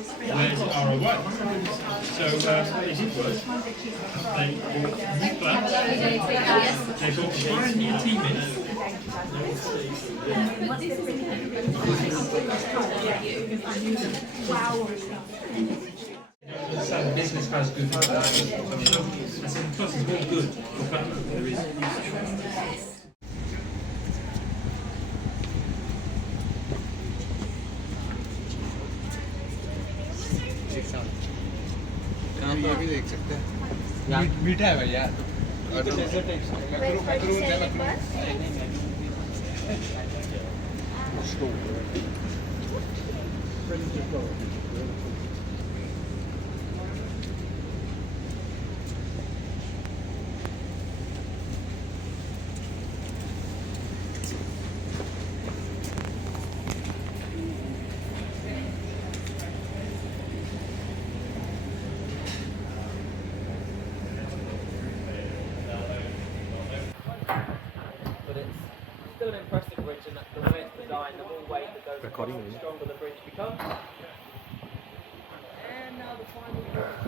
Where's ROI? So it did work. They bought new clubs, they brought brand new team in. So the business has good and bad. I said because it's all good, but there is. ये भी देख सकते हैं मीठा है भैया Still an impressive bridge, and the way it's designed, the more weight that goes across, the stronger the bridge becomes. And now the final bridge.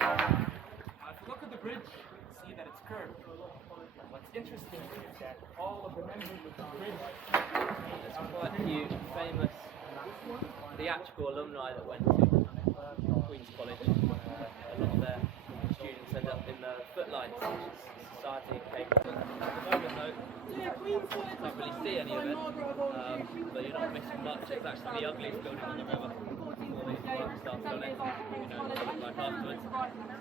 If you look at the bridge, you can see that it's curved. What's interesting is that all of the members of the bridge, there's quite a few famous theatrical alumni that went to Queen's College. A lot of their students end up in the Footlights, which is Society of Cambridge. At the moment though, can't really see any of it, but you're not missing much. It's actually the ugliest building on the river before the work started on it, you know, what it looked like afterwards.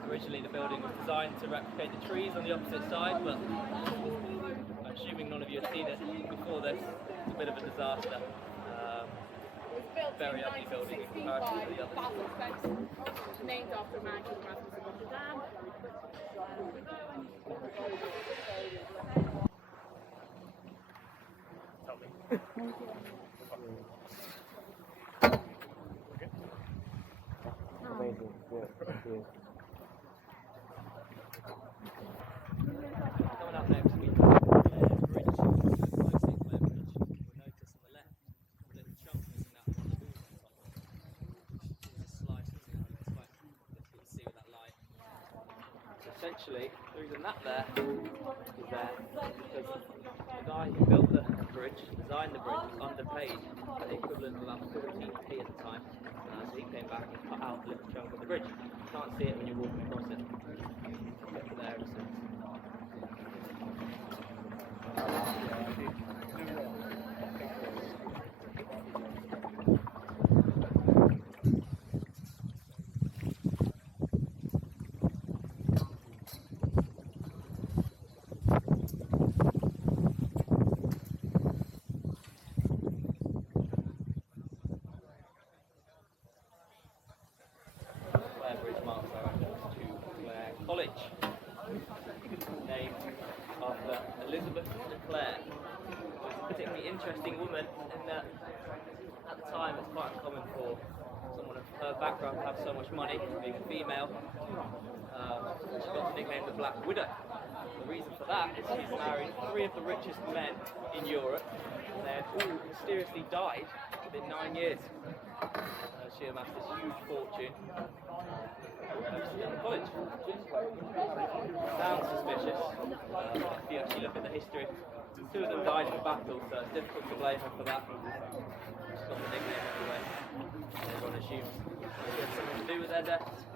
Originally the building was designed to replicate the trees on the opposite side, but I'm assuming none of you have seen it before this. It's a bit of a disaster. Very ugly building in comparison to the others. Named after a man called Rasmus of Rotterdam. Amazing. Coming up next, we have a bridge closing where we'll notice on the left a little chunk missing out on the boom. There's a slice missing out, it's quite difficult to see with that light. Essentially, the reason that there is there because the guy who built the bridge, designed the bridge, was underpaid at the equivalent of about 14p at the time. So he came back and cut out a little chunk of the bridge. You can't see it when you're walking across it. Kept it there ever since. Bridge marks our entrance to Clare College, named after Elizabeth de Clare, who was a particularly interesting woman in that at the time it's quite uncommon for someone of her background to have so much money, being a female. She got the nickname the Black Widow. The reason for that is she's married 3 of the richest men in Europe, and they had all mysteriously died within 9 years. She amassed this huge fortune. College. Sounds suspicious. If you actually look at the history, 2 of them died in battle, so it's difficult to blame her for that. She's got the nickname anyway. Everyone assumes it had something to do with their deaths.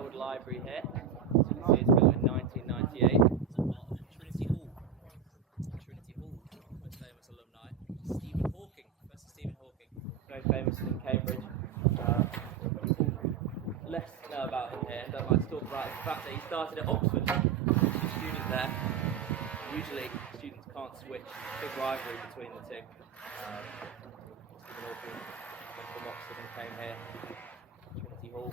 Sherwood Library here. As you can see, it's built in 1998. Trinity Hall. Trinity Hall, most famous alumni. Stephen Hawking, Professor Stephen Hawking, very famous in Cambridge. Less to know about him here, don't like to talk about the fact that he started at Oxford. He was a student there. Usually students can't switch, big rivalry between the two. Stephen Hawking went from Oxford and came here, Trinity Hall.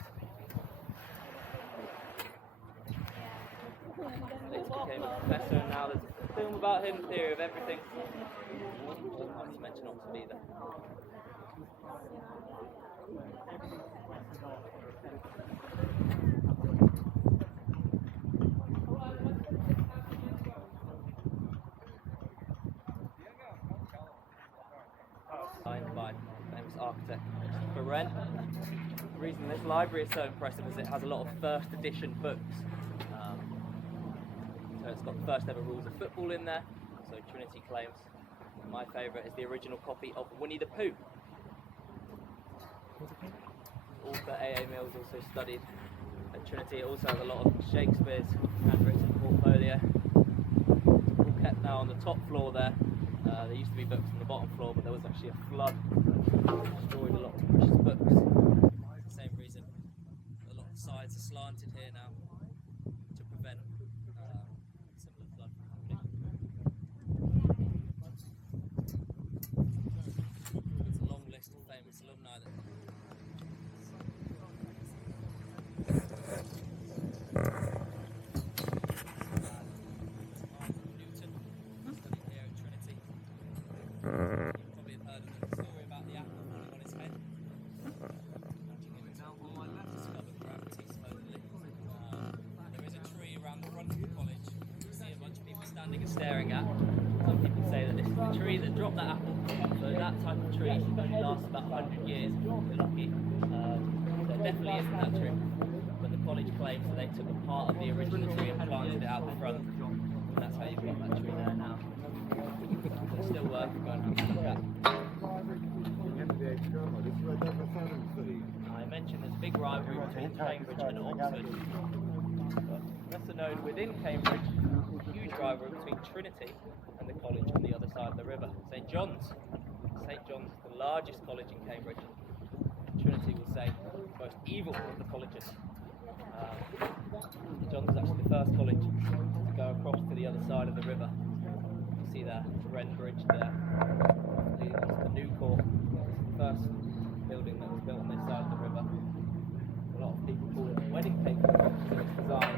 Later became a professor, and now there's a film about him, Theory of Everything. Not to mention Oxford either. Signed by famous architect Fitzbillies. The reason this library is so impressive is it has a lot of first edition books. So it's got the first ever rules of football in there. So Trinity claims my favourite is the original copy of Winnie the Pooh. Author A.A. Mills also studied at Trinity. It also has a lot of Shakespeare's handwritten portfolio. All kept now on the top floor there. There used to be books on the bottom floor, but there was actually a flood that destroyed a lot of precious books. For the same reason, a lot of sides are slanted here now to prevent similar flood from happening. There's a long list of famous alumni that staring at. Some people say that this is the tree that dropped that apple. So that type of tree only lasts about 100 years if you're lucky. There definitely isn't that tree. But the college claims that they took a part of the original tree and planted it out the front. And that's how you've got that tree there now. So it's still worth going to look at. I mentioned there's a big rivalry between Cambridge and Oxford. Lesser known within Cambridge, huge rivalry between Trinity and the college on the other side of the river, St John's. St John's is the largest college in Cambridge. Trinity will say the most evil of the colleges. St John's is actually the first college to go across to the other side of the river. You see that Wren Bridge there, leading on to the New Court. It's the first building that was built on this side of the river. A lot of people call it wedding cake because of its design.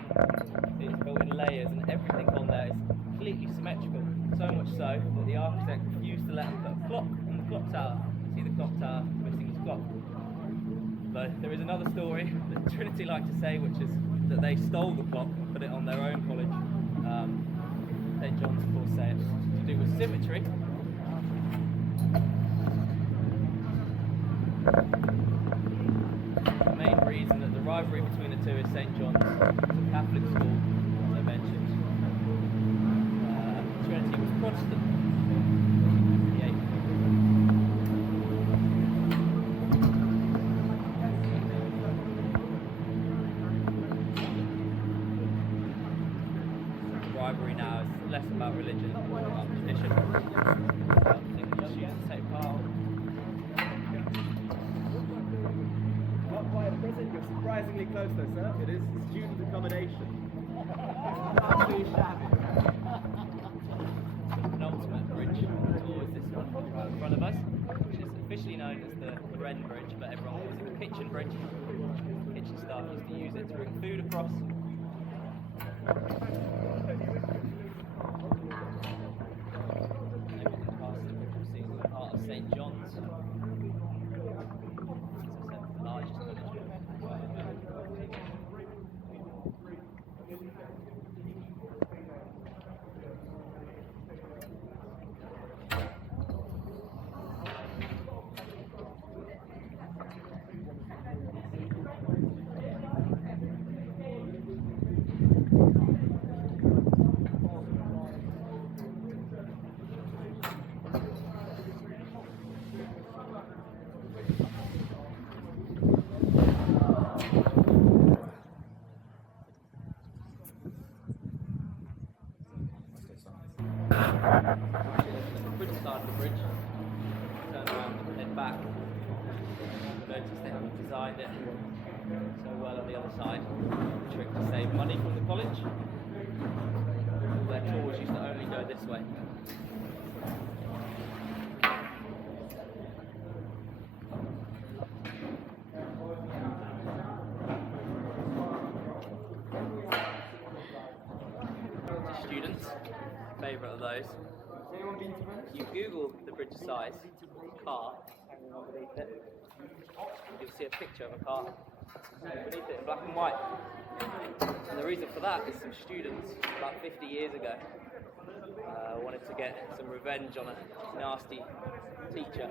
It's built in layers and everything on there is completely symmetrical. So much so that the architect refused to let them put a clock on the clock tower. See the clock tower missing its clock. But there is another story that Trinity like to say, which is that they stole the clock and put it on their own college. St John's of course say it's to do with symmetry. The main reason that the rivalry between the two is St John's. It's a Catholic school, as I mentioned. Trinity was Protestant. The rivalry now is less about religion, more about tradition. Something that students take part. Not quite at present, you're surprisingly close though, sir. It is student accommodation. Absolutely shabby. The penultimate bridge tour is this one right in front of us, which is officially known as the Wren Bridge, but everyone calls it the Kitchen Bridge. Kitchen staff used to use it to bring food across. Part of St John's. As I said, the largest college. notice they haven't designed it so well on the other side. The trick to save money from the college. Their tours used to only go this way. Students, favourite of those. You Google the bridge size, car, hanging underneath it, you'll see a picture of a car beneath it in black and white. And the reason for that is some students about 50 years ago wanted to get some revenge on a nasty teacher.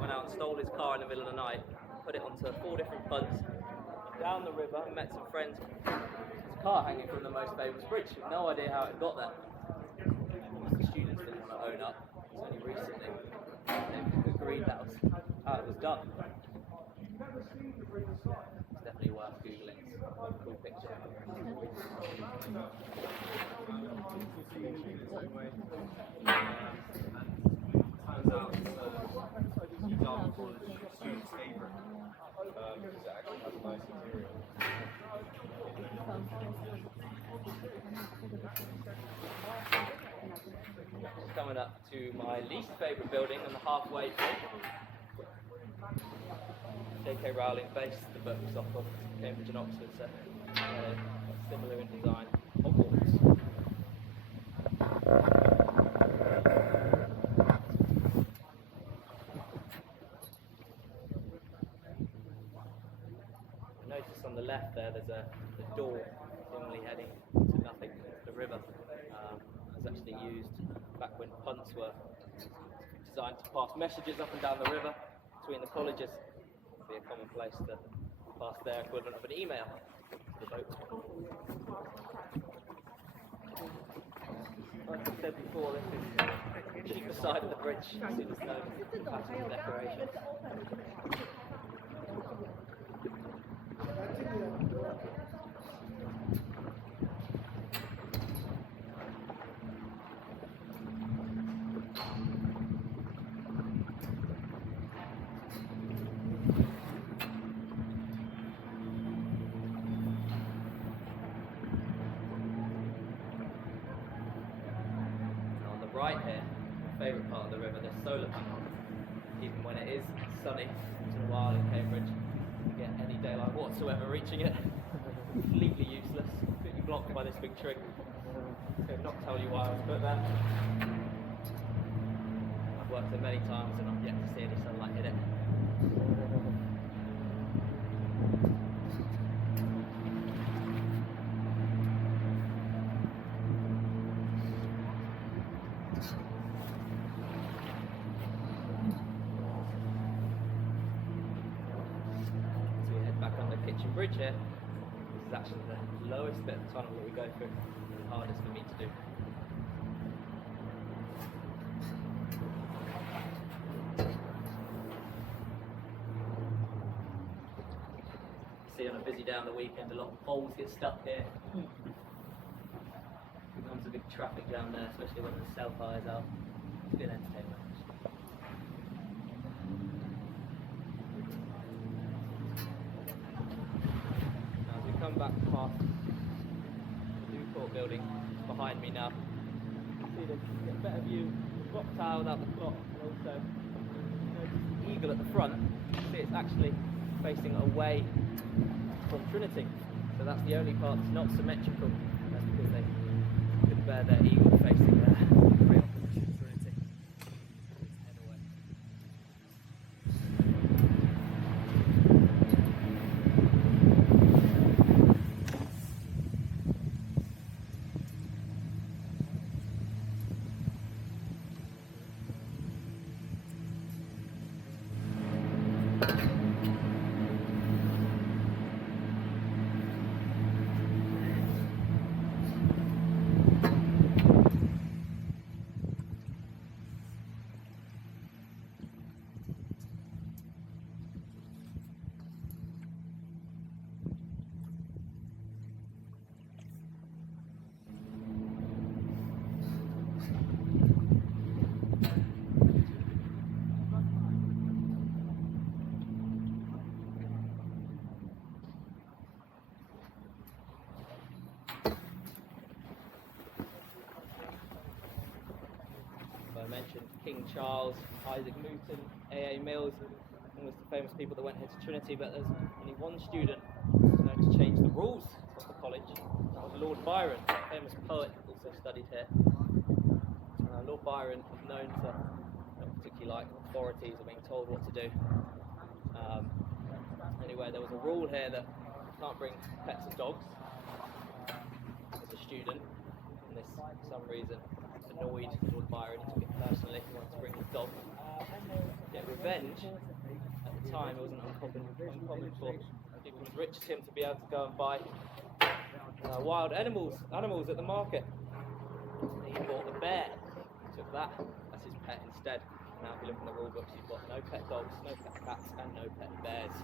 Went out and stole his car in the middle of the night, put it onto 4 different punts, down the river, and met some friends. His car hanging from the most famous bridge. No idea how it got there. The students didn't want to own up. It's only recently they agreed that was how it was done. It's definitely worth googling. It's a cool picture. Turns out Dark College is a student's favourite because it actually has a nice interior. Coming up to my least favourite building on the halfway point. J.K. Rowling based the books off of Cambridge and Oxford, so similar in design. Hogwarts. Notice on the left there's a door seemingly heading to nothing, the river. It was actually used back when punts were designed to pass messages up and down the river between the colleges. It would be a common place to pass their equivalent of an email to the boat. Like I said before, this is the cheaper side of the bridge, as soon as no pattern decoration. Right here, my favourite part of the river, there's solar panels. Even when it is sunny, once in a while in Cambridge, you get any daylight whatsoever reaching it. Completely useless, completely blocked by this big tree. Could not tell you why I was put there. I've worked there many times and I've yet to see any sunlight hit it. Kitchen Bridge here. This is actually the lowest bit of the tunnel that we go through, the hardest for me to do. See, on a busy day on the weekend, a lot of poles get stuck here. Becomes a big traffic jam there, especially when the cell fires out. It's good entertainment. Come back past the new court building behind me now. See, there's a better view. The clock tower without the clock, and also the eagle at the front. See, it's actually facing away from Trinity. So that's the only part that's not symmetrical. That's because they could bear their eagle facing there. Right opposite Trinity. Head away. Charles, Isaac Newton, A.A. Mills, and was the famous people that went here to Trinity, but there's only one student known to change the rules of the college. That was Lord Byron, a famous poet, also studied here. Lord Byron was known to not particularly like authorities or being told what to do. Anyway, there was a rule here that you can't bring pets of dogs as a student, and this, for some reason, annoyed Lord Byron. He took it personally. He wanted to bring his dog. Yet revenge, at the time, it wasn't uncommon for people as rich as him to be able to go and buy wild animals at the market. He bought a bear. He took that as his pet instead. Now, if you look in the rule books, you've got no pet dogs, no pet cats, and no pet bears.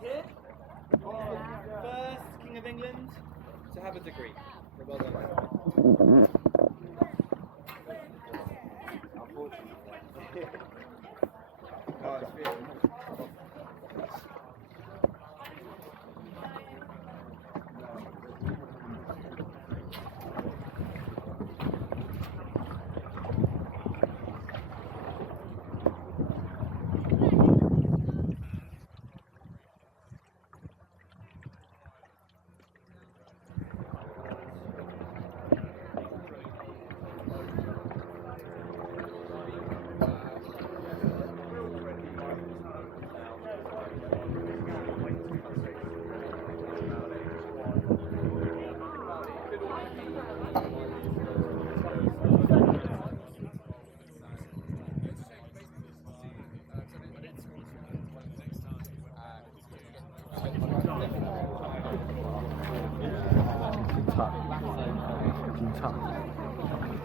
Here, first King of England to have a degree. Well done. Unfortunately. Oh, it's beautiful.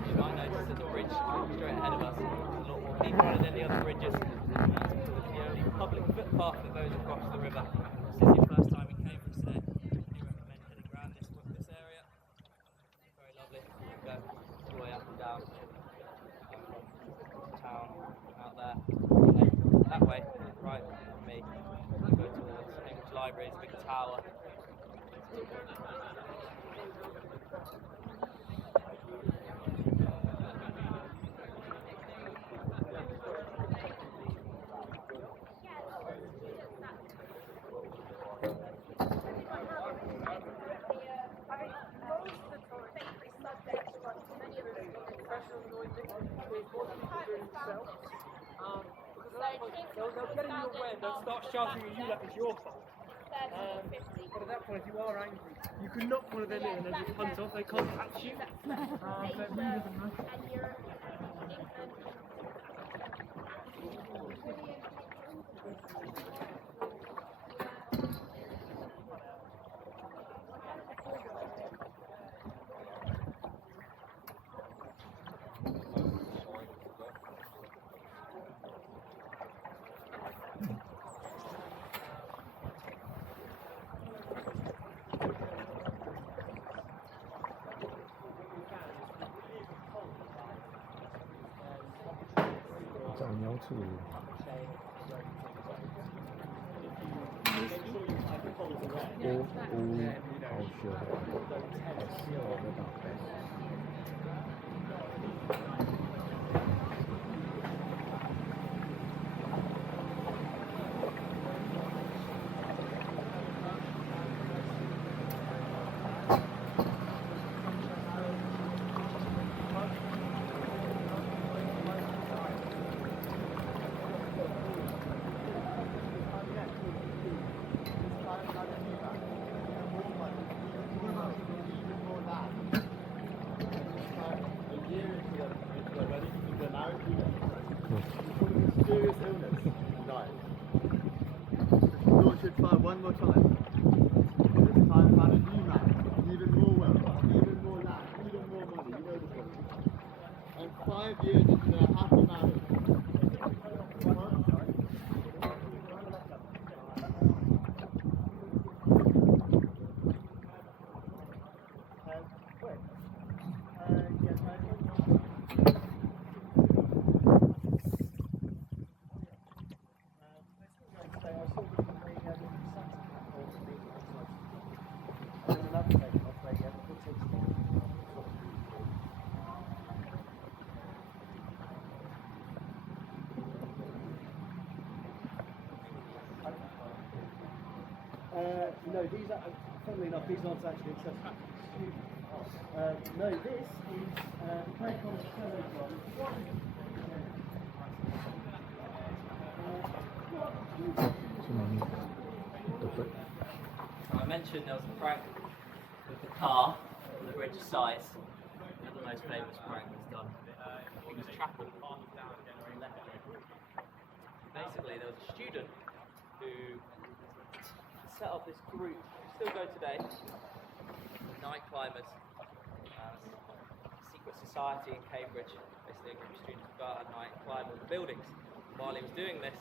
You might notice that the bridge straight ahead of us is a lot more people than any other bridges. It's the only public footpath that goes across the river. This is your first time in Cambridge today. I do recommend heading around this area. Very lovely. You can go all the way up and down from town out there. And that way, right from me, you go towards Cambridge Library, it's a big tower. They'll get in your way and they'll start shouting at you like it's your fault. But at that point, if you are angry, you can knock one of them in and then just punt off. They can't catch you. So it really doesn't matter. to.好学的，好笑的打败。Serious illness, died. Lord should try one more time. This time found a new man, even more wealth, even more land, even more money, you know the story. And 5 years into their happy marriage, no, these are, funnily enough, these aren't actually accessible. No, this is Craig on the telephone. I mentioned there was a prank with the car on the bridge size. The most famous prank was done. It was Chapel. Basically, there was a student who set up this group, still go today, night climbers, secret society in Cambridge, basically a group of students who go out at night and climb all the buildings. While he was doing this,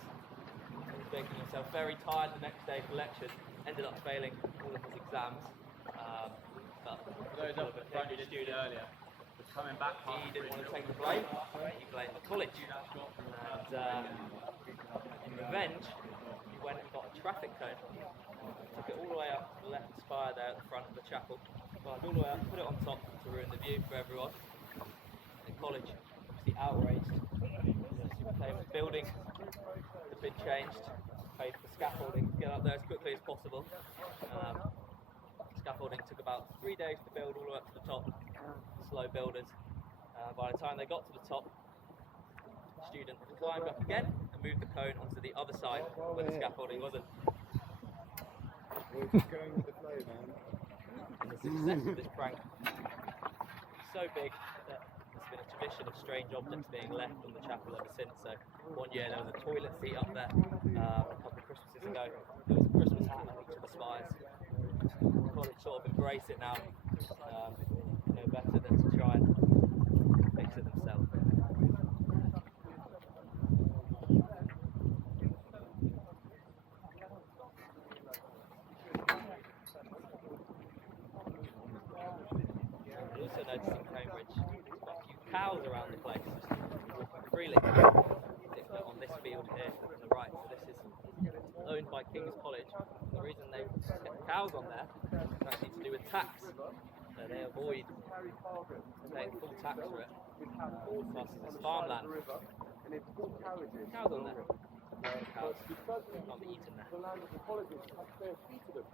he was making himself very tired the next day for lectures, ended up failing all of his exams. But For those up at the front you did see earlier, was coming back past he didn't want to take the blame, he blamed the college. And in revenge, he went and got a traffic cone, took it all the way up to the left spire there at the front of the chapel, climbed all the way up, put it on top to ruin the view for everyone. The college, obviously outraged, the super famous building had been changed, paid for scaffolding to get up there as quickly as possible. Scaffolding took about 3 days to build all the way up to the top, slow builders. By the time they got to the top, the student climbed up again and moved the cone onto the other side where the scaffolding wasn't. We're just going with the flow, man. And the success of this prank is so big that there's been a tradition of strange objects being left on the chapel ever since. So one year there was a toilet seat up there, a couple of Christmases ago there was a Christmas hat on each of the spires. The college sort of embrace it now, no better than to try and fix it themselves. I also noticed in Cambridge there's quite a few cows around the place, walking freely. Particularly on this field here on the right. So this is owned by King's College. The reason they kept cows on there is actually to do with tax. So they avoid paying full tax for it. Plus it's farmland. Cows on there. Cows can't be eaten there. The land of the colleges has fair fee to them.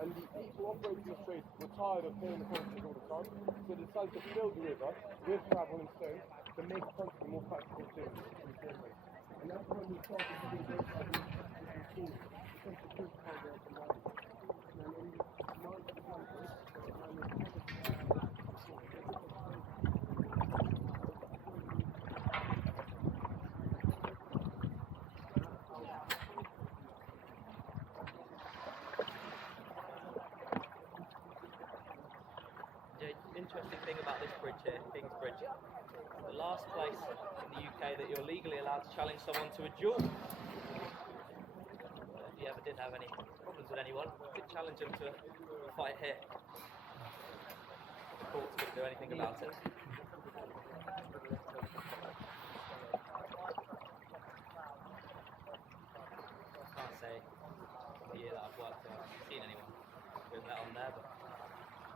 And the people operating the street were tired of paying the colleges all the time, so they decided to fill the river with gravel and stone to make Punting more practical too. And that's when we started to do this school. Interesting thing about this bridge here, King's Bridge, the last place in the UK that you're legally allowed to challenge someone to a duel. If you ever did have any problems with anyone, you could challenge them to a fight here. The courts couldn't do anything about it.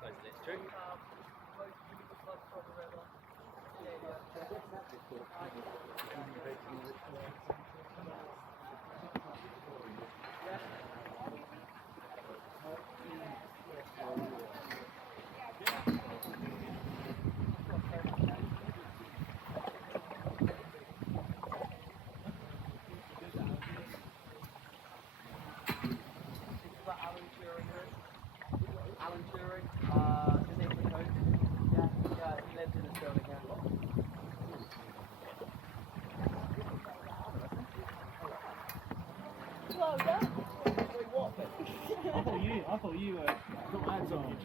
supposedly it's true. Alan Turing, his name was Code. Yeah, he lived in this building here. Well done. I thought you got ads on.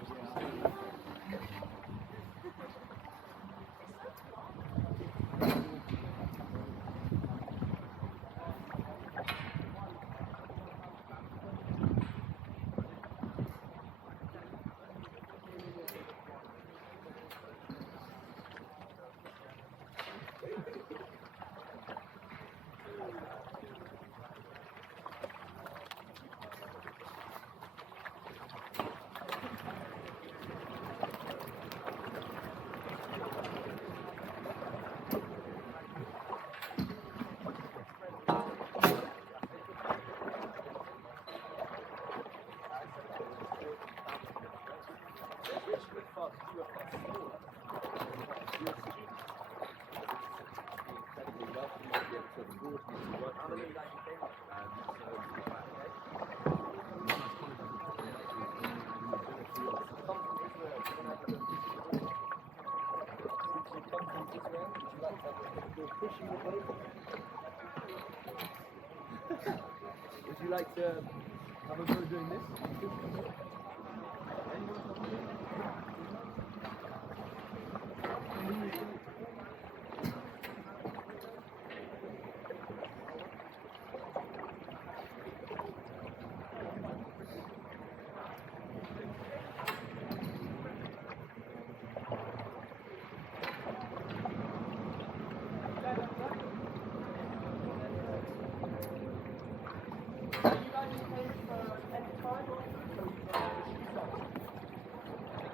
Would you like to have a go doing this?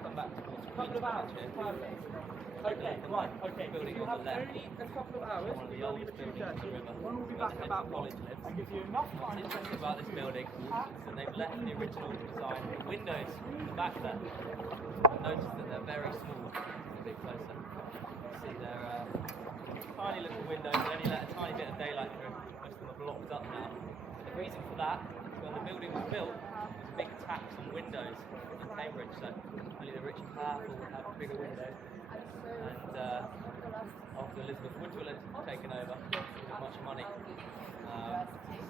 Come back to A couple of hours. Okay, right, okay. Building You on have the left. only a couple of hours. One of the We'll leave oldest at buildings on the 2:30. river. One will be Where back the about college 1. lives. I give you enough What's time. interesting about this building is that they've left the original design the windows at the back there. Notice that they're very small. A bit closer. See, they're tiny little windows. They only let a tiny bit of daylight through. Most of them are blocked up now. But the reason for that is when the building was built, there was a big tax on windows in Cambridge. So only the rich and powerful would have bigger windows. And after Elizabeth Woodward had taken over, didn't have much money.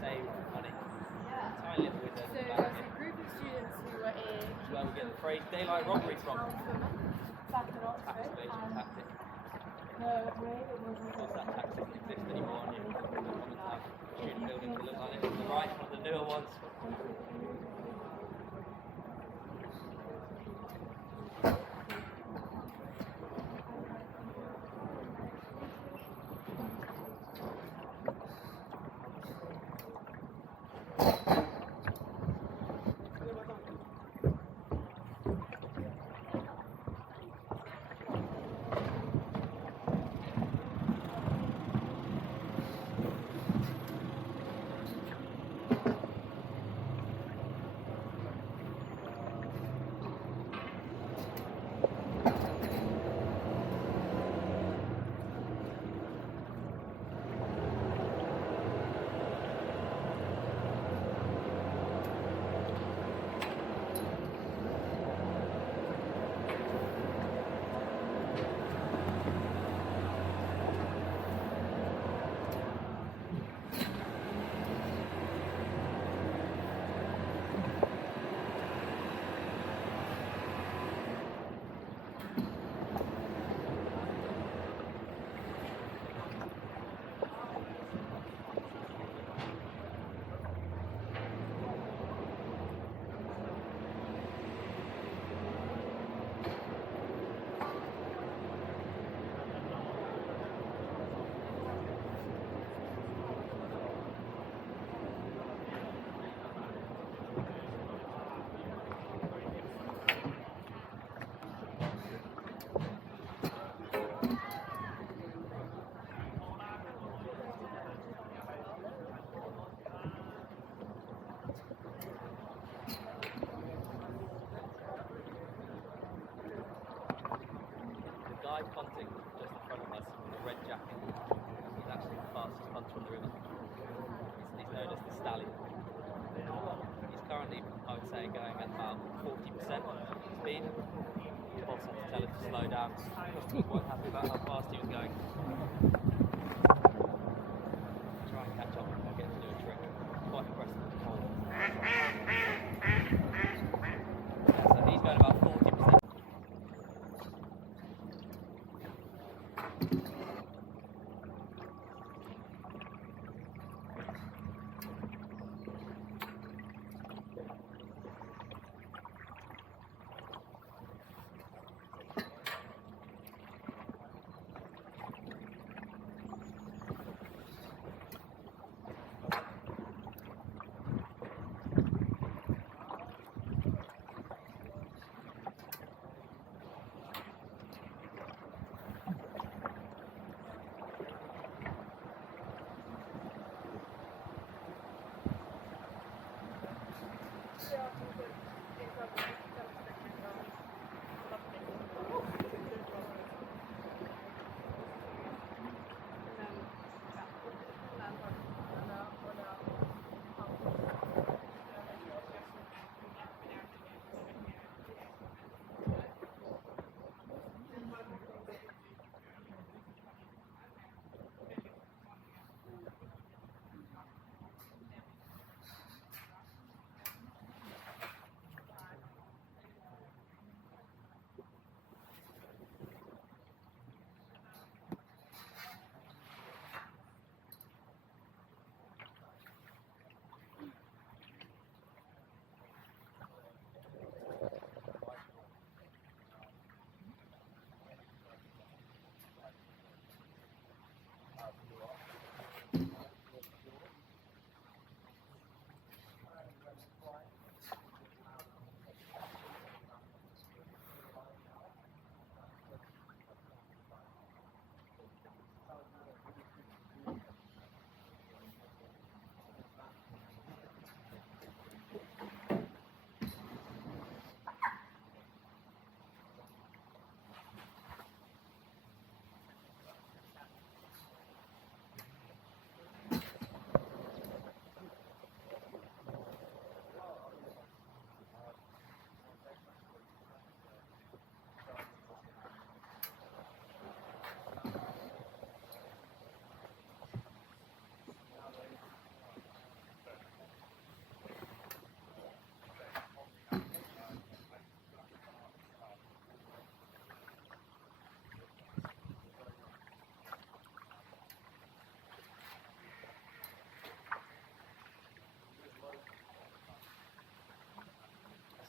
Save money. Tiny little windows So at the there back was here. a group of students who were in That's where we get the phrase daylight robbery from. back in Tax Oxford. evasion tactic. No, Ray was Of course, that tactic doesn't exist anymore, and you can have student buildings that look like this. On the right, one of the newer ones. the river. He's known as the Stallion. He's currently, I would say, going at about 40% speed. The boss had to tell him to slow down. He wasn't happy about how fast he was going. Try and catch up and get to do a trick. Quite impressive with the pole. Yeah, so he's going about 40%.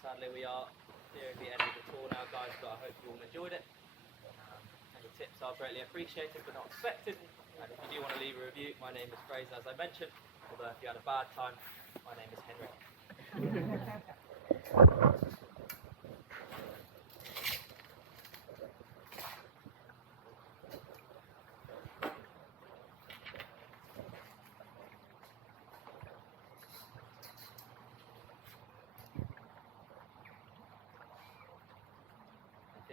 Sadly, we are nearing the end of the tour now, guys, but I hope you all enjoyed it. Any tips are greatly appreciated, but not expected. And if you do want to leave a review, my name is Fraser, as I mentioned. Although if you had a bad time, my name is Henry. If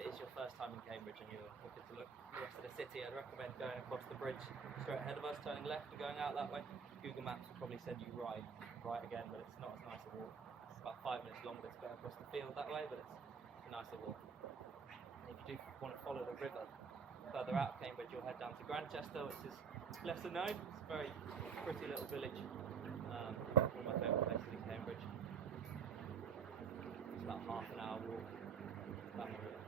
it is your first time in Cambridge and you're looking to look at the rest of the city, I'd recommend going across the bridge straight ahead of us, turning left and going out that way. Google Maps will probably send you right again, but it's not as nice a walk. It's about 5 minutes longer to go across the field that way, but it's a nicer walk. And if you do want to follow the river further out of Cambridge, you'll head down to Grantchester, which is lesser known. It's a very pretty little village. One of my favourite places in Cambridge. It's about half an hour walk down the river.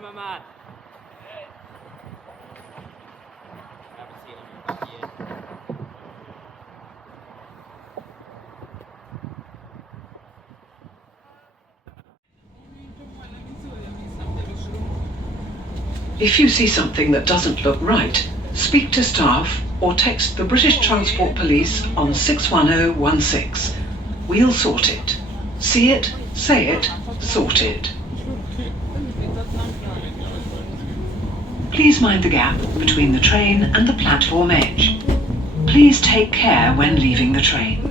Go, my man. I haven't seen him in years. If you see something that doesn't look right, speak to staff or text the British Transport Police on 61016. We'll sort it. See it, say it, sorted. Please mind the gap between the train and the platform edge. Please take care when leaving the train.